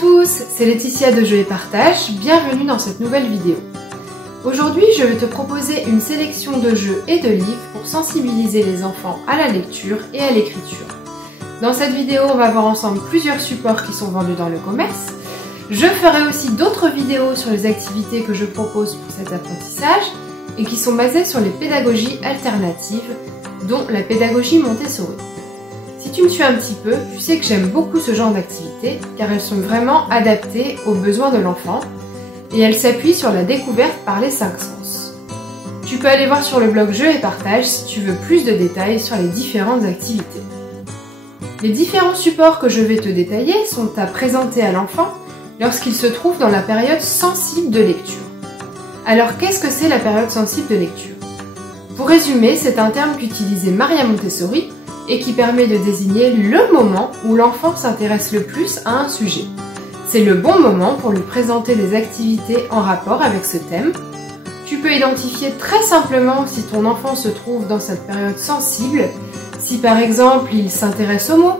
tous, c'est Laetitia de Jeux et Partage, bienvenue dans cette nouvelle vidéo. Aujourd'hui, je vais te proposer une sélection de jeux et de livres pour sensibiliser les enfants à la lecture et à l'écriture. Dans cette vidéo, on va voir ensemble plusieurs supports qui sont vendus dans le commerce. Je ferai aussi d'autres vidéos sur les activités que je propose pour cet apprentissage et qui sont basées sur les pédagogies alternatives, dont la pédagogie Montessori. Si tu me suis un petit peu, tu sais que j'aime beaucoup ce genre d'activités car elles sont vraiment adaptées aux besoins de l'enfant et elles s'appuient sur la découverte par les 5 sens. Tu peux aller voir sur le blog Jeux et Partage si tu veux plus de détails sur les différentes activités. Les différents supports que je vais te détailler sont à présenter à l'enfant lorsqu'il se trouve dans la période sensible de lecture. Alors qu'est-ce que c'est la période sensible de lecture? Pour résumer, c'est un terme qu'utilisait Maria Montessori et qui permet de désigner le moment où l'enfant s'intéresse le plus à un sujet. C'est le bon moment pour lui présenter des activités en rapport avec ce thème. Tu peux identifier très simplement si ton enfant se trouve dans cette période sensible, si par exemple il s'intéresse aux mots,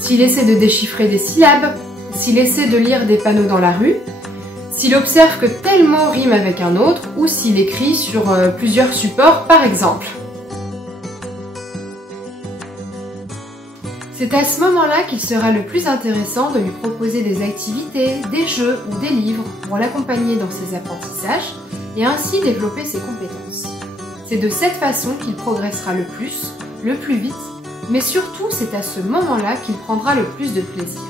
s'il essaie de déchiffrer des syllabes, s'il essaie de lire des panneaux dans la rue, s'il observe que tel mot rime avec un autre ou s'il écrit sur plusieurs supports par exemple. C'est à ce moment-là qu'il sera le plus intéressant de lui proposer des activités, des jeux ou des livres pour l'accompagner dans ses apprentissages et ainsi développer ses compétences. C'est de cette façon qu'il progressera le plus vite, mais surtout c'est à ce moment-là qu'il prendra le plus de plaisir.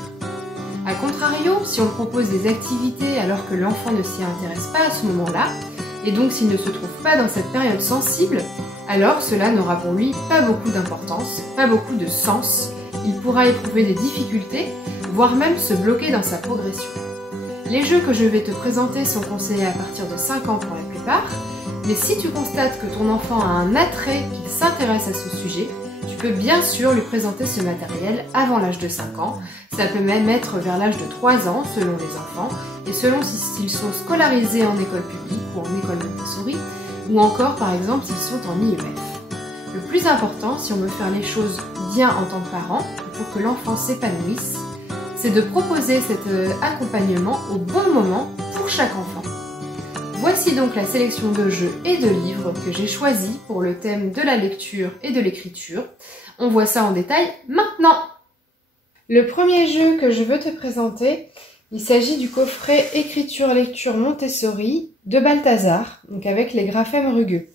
A contrario, si on propose des activités alors que l'enfant ne s'y intéresse pas à ce moment-là, et donc s'il ne se trouve pas dans cette période sensible, alors cela n'aura pour lui pas beaucoup d'importance, pas beaucoup de sens. Il pourra éprouver des difficultés, voire même se bloquer dans sa progression. Les jeux que je vais te présenter sont conseillés à partir de 5 ans pour la plupart, mais si tu constates que ton enfant a un attrait, qu'il s'intéresse à ce sujet, tu peux bien sûr lui présenter ce matériel avant l'âge de 5 ans. Ça peut même être vers l'âge de 3 ans selon les enfants et selon s'ils sont scolarisés en école publique ou en école Montessori, ou encore par exemple s'ils sont en IEF. Le plus important, si on veut faire les choses bien en tant que parent, pour que l'enfant s'épanouisse, c'est de proposer cet accompagnement au bon moment pour chaque enfant. Voici donc la sélection de jeux et de livres que j'ai choisis pour le thème de la lecture et de l'écriture. On voit ça en détail maintenant. Le premier jeu que je veux te présenter, il s'agit du coffret Écriture-Lecture Montessori de Balthazar, donc avec les graphèmes rugueux.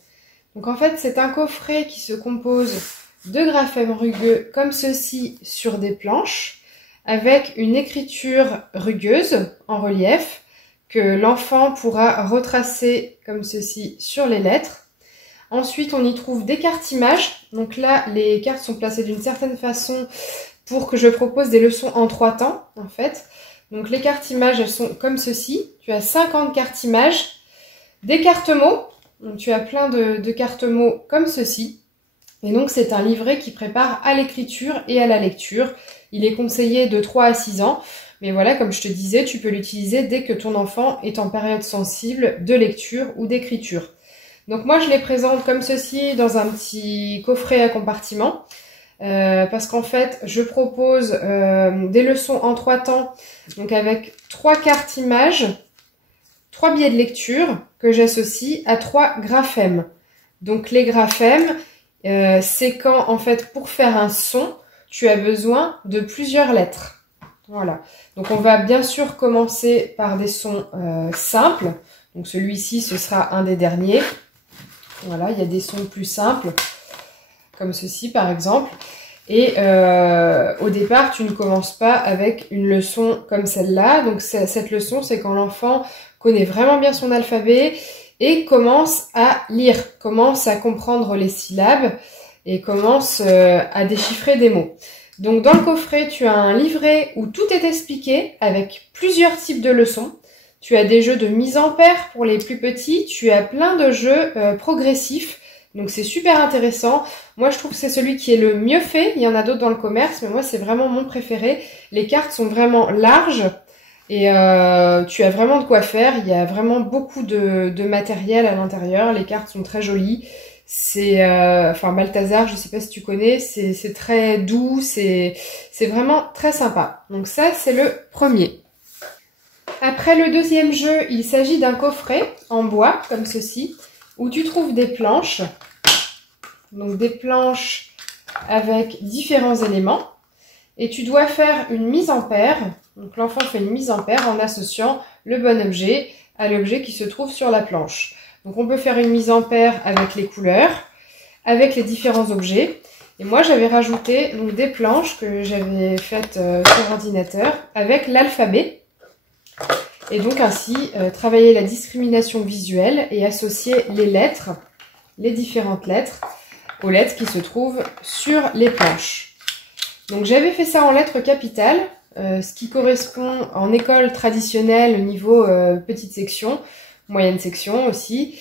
Donc en fait, c'est un coffret qui se compose de graphèmes rugueux comme ceci sur des planches, avec une écriture rugueuse en relief que l'enfant pourra retracer comme ceci sur les lettres. Ensuite, on y trouve des cartes images. Donc là, les cartes sont placées d'une certaine façon pour que je propose des leçons en 3 temps, en fait. Donc les cartes images, elles sont comme ceci. Tu as 50 cartes images, des cartes mots. Donc tu as plein de cartes mots comme ceci. Et donc c'est un livret qui prépare à l'écriture et à la lecture. Il est conseillé de 3 à 6 ans. Mais voilà, comme je te disais, tu peux l'utiliser dès que ton enfant est en période sensible de lecture ou d'écriture. Donc moi je les présente comme ceci dans un petit coffret à compartiment. Parce qu'en fait je propose des leçons en 3 temps. Donc avec 3 cartes images, 3 billets de lecture que j'associe à 3 graphèmes. Donc les graphèmes, c'est quand en fait pour faire un son, tu as besoin de plusieurs lettres. Voilà. Donc on va bien sûr commencer par des sons simples. Donc celui-ci ce sera un des derniers. Voilà, il y a des sons plus simples, comme ceci par exemple. Et au départ, tu ne commences pas avec une leçon comme celle-là. Donc cette leçon, c'est quand l'enfant connaît vraiment bien son alphabet et commence à lire, commence à comprendre les syllabes et commence à déchiffrer des mots. Donc dans le coffret, tu as un livret où tout est expliqué avec plusieurs types de leçons. Tu as des jeux de mise en paire pour les plus petits, tu as plein de jeux progressifs. Donc c'est super intéressant. Moi je trouve que c'est celui qui est le mieux fait. Il y en a d'autres dans le commerce, mais moi c'est vraiment mon préféré. Les cartes sont vraiment larges et tu as vraiment de quoi faire. Il y a vraiment beaucoup de matériel à l'intérieur. Les cartes sont très jolies. C'est enfin Balthazar, je sais pas si tu connais, c'est très doux, c'est vraiment très sympa. Donc ça c'est le premier. Après le deuxième jeu, il s'agit d'un coffret en bois, comme ceci, où tu trouves des planches. Donc des planches avec différents éléments. Et tu dois faire une mise en paire. Donc l'enfant fait une mise en paire en associant le bon objet à l'objet qui se trouve sur la planche. Donc on peut faire une mise en paire avec les couleurs, avec les différents objets. Et moi j'avais rajouté donc, des planches que j'avais faites sur ordinateur avec l'alphabet. Et donc ainsi travailler la discrimination visuelle et associer les lettres, les différentes lettres, aux lettres qui se trouvent sur les planches. Donc j'avais fait ça en lettres capitales, ce qui correspond en école traditionnelle au niveau petite section, moyenne section aussi.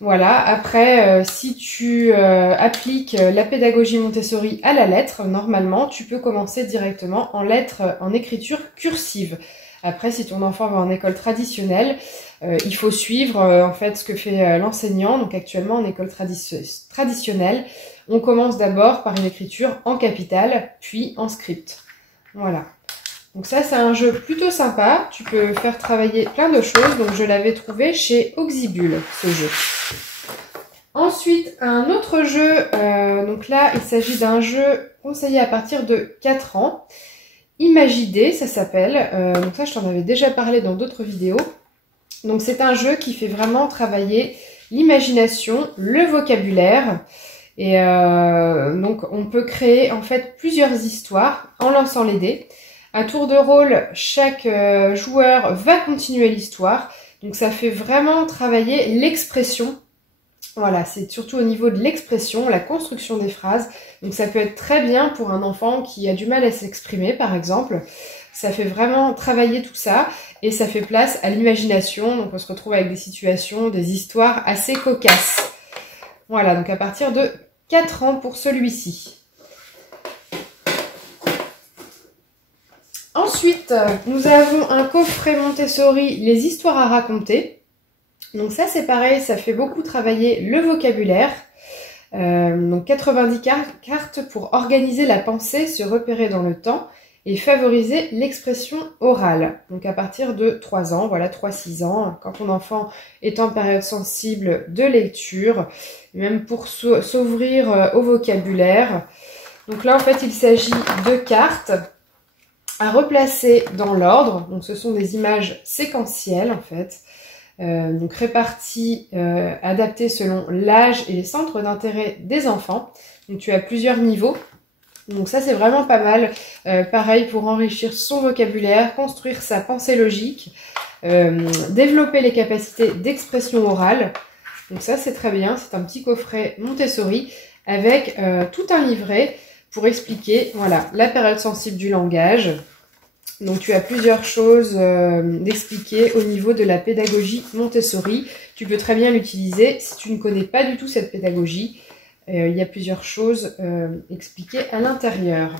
Voilà, après si tu appliques la pédagogie Montessori à la lettre, normalement tu peux commencer directement en lettres en écriture cursive. Après, si ton enfant va en école traditionnelle, il faut suivre en fait ce que fait l'enseignant. Donc actuellement en école traditionnelle, on commence d'abord par une écriture en capitale, puis en script. Voilà. Donc ça, c'est un jeu plutôt sympa. Tu peux faire travailler plein de choses. Donc je l'avais trouvé chez Auxibule, ce jeu. Ensuite, un autre jeu. Donc là, il s'agit d'un jeu conseillé à partir de 4 ans. Imagidé, ça s'appelle. Donc ça, je t'en avais déjà parlé dans d'autres vidéos. Donc c'est un jeu qui fait vraiment travailler l'imagination, le vocabulaire. Et donc on peut créer en fait plusieurs histoires en lançant les dés. À tour de rôle, chaque joueur va continuer l'histoire. Donc ça fait vraiment travailler l'expression. Voilà, c'est surtout au niveau de l'expression, la construction des phrases. Donc ça peut être très bien pour un enfant qui a du mal à s'exprimer, par exemple. Ça fait vraiment travailler tout ça et ça fait place à l'imagination. Donc on se retrouve avec des situations, des histoires assez cocasses. Voilà, donc à partir de 4 ans pour celui-ci. Ensuite, nous avons un coffret Montessori, les histoires à raconter. Donc ça c'est pareil, ça fait beaucoup travailler le vocabulaire. Donc 90 cartes pour organiser la pensée, se repérer dans le temps et favoriser l'expression orale. Donc à partir de 3 ans, voilà 3-6 ans, quand ton enfant est en période sensible de lecture, même pour s'ouvrir au vocabulaire. Donc là en fait il s'agit de cartes à replacer dans l'ordre. Donc ce sont des images séquentielles en fait. Donc répartis, adaptés selon l'âge et les centres d'intérêt des enfants. Donc tu as plusieurs niveaux. Donc ça c'est vraiment pas mal. Pareil pour enrichir son vocabulaire, construire sa pensée logique, développer les capacités d'expression orale. Donc ça c'est très bien. C'est un petit coffret Montessori avec tout un livret pour expliquer voilà, la période sensible du langage. Donc tu as plusieurs choses d'expliquer au niveau de la pédagogie Montessori. Tu peux très bien l'utiliser si tu ne connais pas du tout cette pédagogie. Il y a plusieurs choses expliquées à l'intérieur.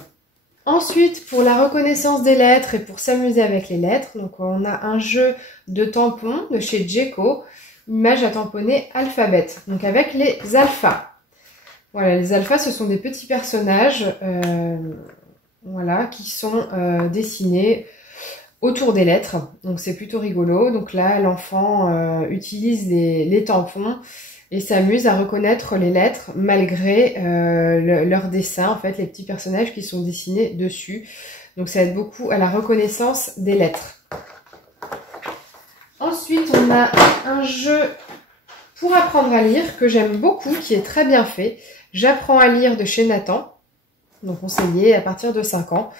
Ensuite, pour la reconnaissance des lettres et pour s'amuser avec les lettres, donc on a un jeu de tampons de chez Djeco, image à tamponner alphabet, donc avec les alphas. Voilà, les alphas, ce sont des petits personnages voilà, qui sont dessinés autour des lettres. Donc c'est plutôt rigolo. Donc là, l'enfant utilise les tampons et s'amuse à reconnaître les lettres malgré leur dessin, en fait, les petits personnages qui sont dessinés dessus. Donc ça aide beaucoup à la reconnaissance des lettres. Ensuite, on a un jeu pour apprendre à lire que j'aime beaucoup, qui est très bien fait. J'apprends à lire de chez Nathan. Donc conseillé à partir de 5 ans.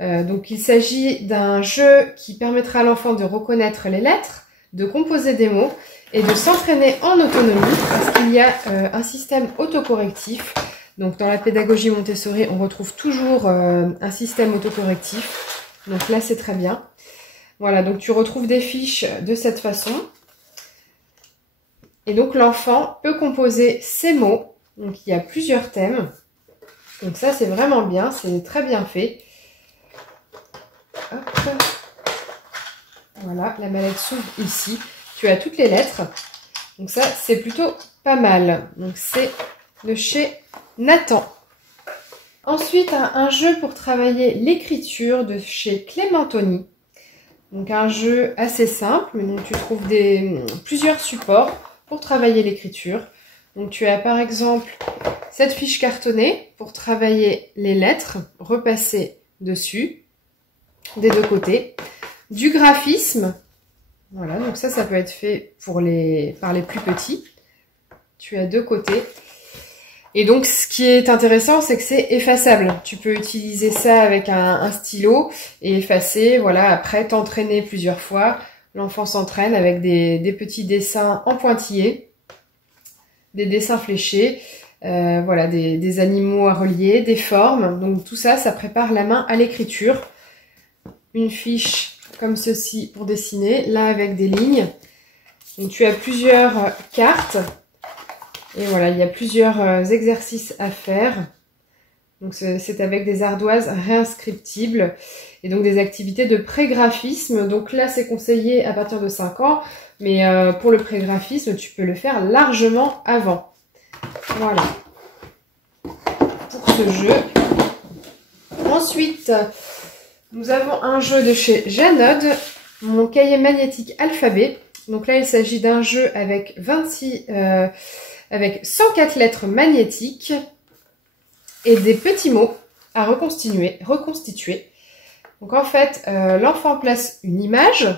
Donc il s'agit d'un jeu qui permettra à l'enfant de reconnaître les lettres, de composer des mots et de s'entraîner en autonomie parce qu'il y a un système autocorrectif. Donc dans la pédagogie Montessori, on retrouve toujours un système autocorrectif. Donc là c'est très bien. Voilà, donc tu retrouves des fiches de cette façon. Et donc l'enfant peut composer ses mots. Donc il y a plusieurs thèmes. Donc ça c'est vraiment bien, c'est très bien fait. Hop. Voilà, la mallette s'ouvre ici. Tu as toutes les lettres. Donc ça c'est plutôt pas mal. Donc c'est de chez Nathan. Ensuite un jeu pour travailler l'écriture de chez Clémentoni. Donc un jeu assez simple, donc tu trouves plusieurs supports pour travailler l'écriture. Donc tu as par exemple cette fiche cartonnée pour travailler les lettres, repasser dessus, des deux côtés. Du graphisme, voilà, donc ça peut être fait par les plus petits. Tu as deux côtés. Et donc, ce qui est intéressant, c'est que c'est effaçable. Tu peux utiliser ça avec un stylo et effacer, voilà, après t'entraîner plusieurs fois. L'enfant s'entraîne avec des petits dessins en pointillés, des dessins fléchés, voilà, des animaux à relier, des formes. Donc tout ça, ça prépare la main à l'écriture. Une fiche comme ceci pour dessiner, là avec des lignes. Donc tu as plusieurs cartes. Et voilà, il y a plusieurs exercices à faire. Donc c'est avec des ardoises réinscriptibles et donc des activités de pré-graphisme. Donc là, c'est conseillé à partir de 5 ans, mais pour le pré-graphisme, tu peux le faire largement avant. Voilà, pour ce jeu. Ensuite, nous avons un jeu de chez Janod, mon cahier magnétique alphabet. Donc là, il s'agit d'un jeu avec 104 lettres magnétiques et des petits mots à reconstituer. Donc en fait, l'enfant place une image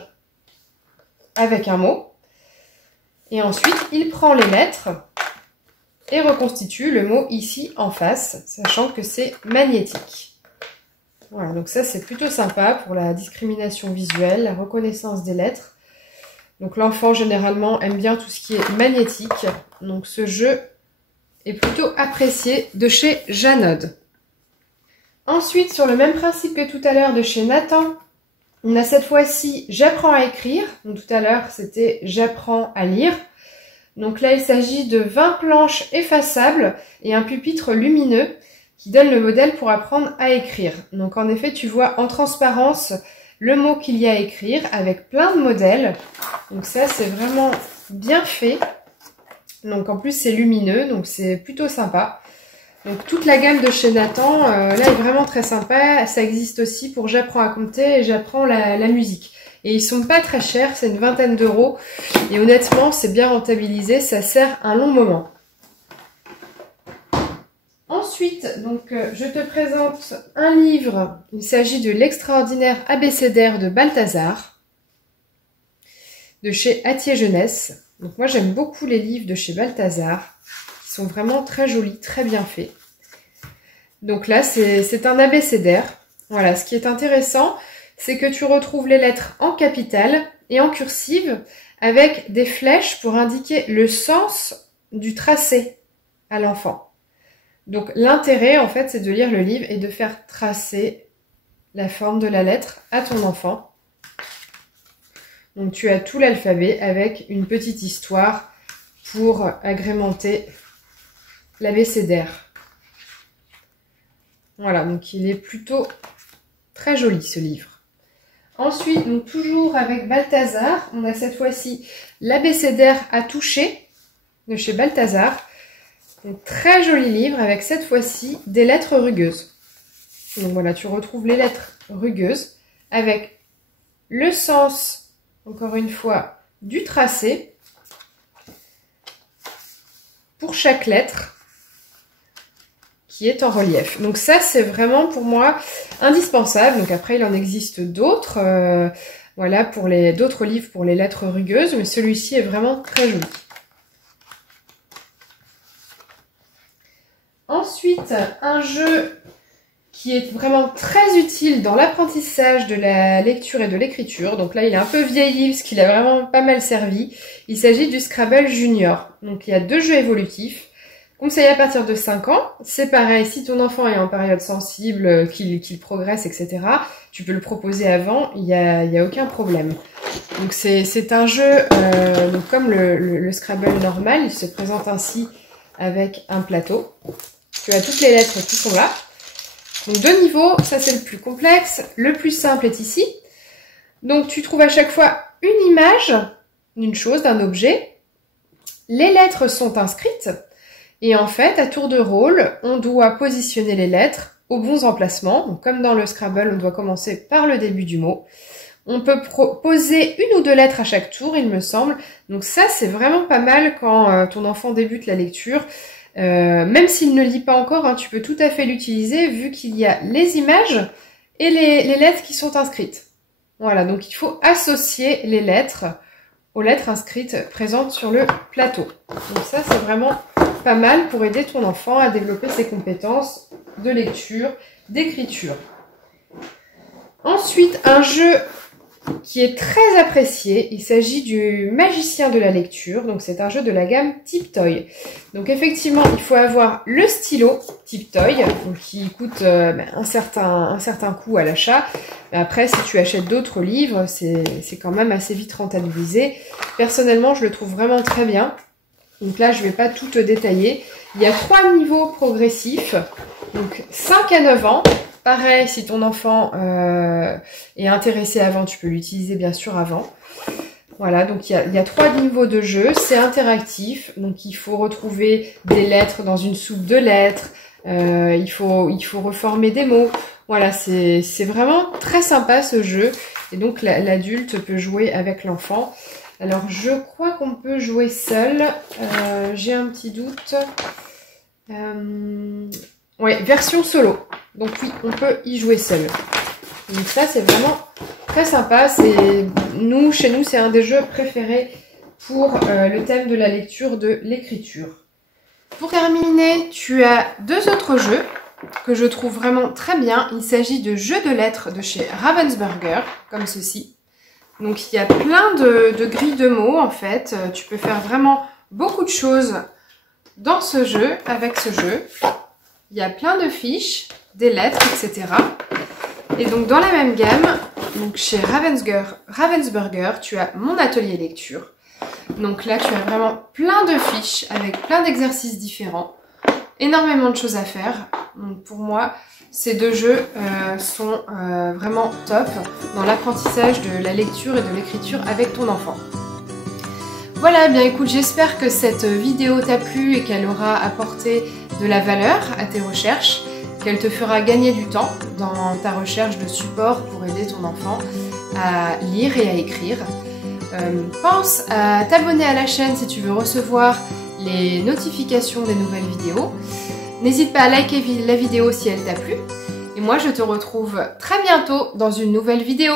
avec un mot et ensuite il prend les lettres et reconstitue le mot ici en face, sachant que c'est magnétique. Voilà, donc ça c'est plutôt sympa pour la discrimination visuelle, la reconnaissance des lettres. Donc l'enfant généralement aime bien tout ce qui est magnétique. Donc ce jeu est plutôt apprécié de chez Janod. Ensuite, sur le même principe que tout à l'heure de chez Nathan, on a cette fois-ci J'apprends à écrire. Donc tout à l'heure c'était J'apprends à lire. Donc là il s'agit de 20 planches effaçables et un pupitre lumineux qui donne le modèle pour apprendre à écrire. Donc en effet tu vois en transparence le mot qu'il y a à écrire avec plein de modèles. Donc ça, c'est vraiment bien fait. Donc en plus, c'est lumineux, donc c'est plutôt sympa. Donc toute la gamme de chez Nathan, là, est vraiment très sympa. Ça existe aussi pour J'apprends à compter et J'apprends la musique. Et ils sont pas très chers, c'est une vingtaine d'euros. Et honnêtement, c'est bien rentabilisé, ça sert un long moment. Ensuite, donc, je te présente un livre. Il s'agit de l'extraordinaire abécédaire de Balthazar, de chez Hatier Jeunesse. Donc moi, j'aime beaucoup les livres de chez Balthazar. Ils sont vraiment très jolis, très bien faits. Donc là, c'est un abécédaire. Voilà, ce qui est intéressant, c'est que tu retrouves les lettres en capitale et en cursive avec des flèches pour indiquer le sens du tracé à l'enfant. Donc l'intérêt, en fait, c'est de lire le livre et de faire tracer la forme de la lettre à ton enfant. Donc tu as tout l'alphabet avec une petite histoire pour agrémenter l'abécédaire. Voilà, donc il est plutôt très joli ce livre. Ensuite, donc toujours avec Balthazar, on a cette fois-ci l'abécédaire à toucher de chez Balthazar. Un très joli livre avec cette fois-ci des lettres rugueuses. Donc voilà, tu retrouves les lettres rugueuses avec le sens, encore une fois, du tracé pour chaque lettre qui est en relief. Donc ça, c'est vraiment pour moi indispensable. Donc après, il en existe d'autres, voilà, pour d'autres livres pour les lettres rugueuses, mais celui-ci est vraiment très joli. Ensuite, un jeu qui est vraiment très utile dans l'apprentissage de la lecture et de l'écriture. Donc là, il est un peu vieilli parce qu'il a vraiment pas mal servi. Il s'agit du Scrabble Junior. Donc il y a 2 jeux évolutifs. Conseillé à partir de 5 ans. C'est pareil, si ton enfant est en période sensible, qu'il progresse, etc., tu peux le proposer avant, il y a aucun problème. Donc c'est un jeu, donc comme le Scrabble normal, il se présente ainsi avec un plateau. Tu as toutes les lettres qui sont là. Donc 2 niveaux, ça c'est le plus complexe. Le plus simple est ici. Donc tu trouves à chaque fois une image d'une chose, d'un objet. Les lettres sont inscrites. Et en fait, à tour de rôle, on doit positionner les lettres aux bons emplacements. Donc comme dans le Scrabble, on doit commencer par le début du mot. On peut poser 1 ou 2 lettres à chaque tour, il me semble. Donc ça, c'est vraiment pas mal quand ton enfant débute la lecture. Même s'il ne lit pas encore, hein, tu peux tout à fait l'utiliser vu qu'il y a les images et les lettres qui sont inscrites. Voilà, donc il faut associer les lettres aux lettres inscrites présentes sur le plateau. Donc ça, c'est vraiment pas mal pour aider ton enfant à développer ses compétences de lecture, d'écriture. Ensuite, un jeu qui est très apprécié, il s'agit du Magicien de la lecture, donc c'est un jeu de la gamme Tiptoy. Donc effectivement, il faut avoir le stylo Tiptoy, qui coûte un certain coût à l'achat. Après, si tu achètes d'autres livres, c'est quand même assez vite rentabilisé. Personnellement, je le trouve vraiment très bien. Donc là, je ne vais pas tout te détailler. Il y a 3 niveaux progressifs, donc 5 à 9 ans. Pareil, si ton enfant est intéressé avant, tu peux l'utiliser bien sûr avant. Voilà, donc il y a 3 niveaux de jeu, c'est interactif, donc il faut retrouver des lettres dans une soupe de lettres, il faut reformer des mots. Voilà, c'est vraiment très sympa ce jeu, et donc l'adulte peut jouer avec l'enfant. Alors je crois qu'on peut jouer seul, j'ai un petit doute. Ouais, version solo. Donc oui, on peut y jouer seul. Donc ça, c'est vraiment très sympa. Chez nous, c'est un des jeux préférés pour le thème de la lecture, de l'écriture. Pour terminer, tu as 2 autres jeux que je trouve vraiment très bien. Il s'agit de jeux de lettres de chez Ravensburger, comme ceci. Donc il y a plein de grilles de mots en fait. Tu peux faire vraiment beaucoup de choses dans ce jeu, avec ce jeu. Il y a plein de fiches, des lettres, etc. Et donc dans la même gamme, donc chez Ravensburger, tu as mon atelier lecture. Donc là, tu as vraiment plein de fiches avec plein d'exercices différents. Énormément de choses à faire. Donc pour moi, ces 2 jeux sont vraiment top dans l'apprentissage de la lecture et de l'écriture avec ton enfant. Voilà, bien écoute, j'espère que cette vidéo t'a plu et qu'elle aura apporté de la valeur à tes recherches, qu'elle te fera gagner du temps dans ta recherche de support pour aider ton enfant à lire et à écrire. Pense à t'abonner à la chaîne si tu veux recevoir les notifications des nouvelles vidéos. N'hésite pas à liker la vidéo si elle t'a plu. Et moi, je te retrouve très bientôt dans une nouvelle vidéo.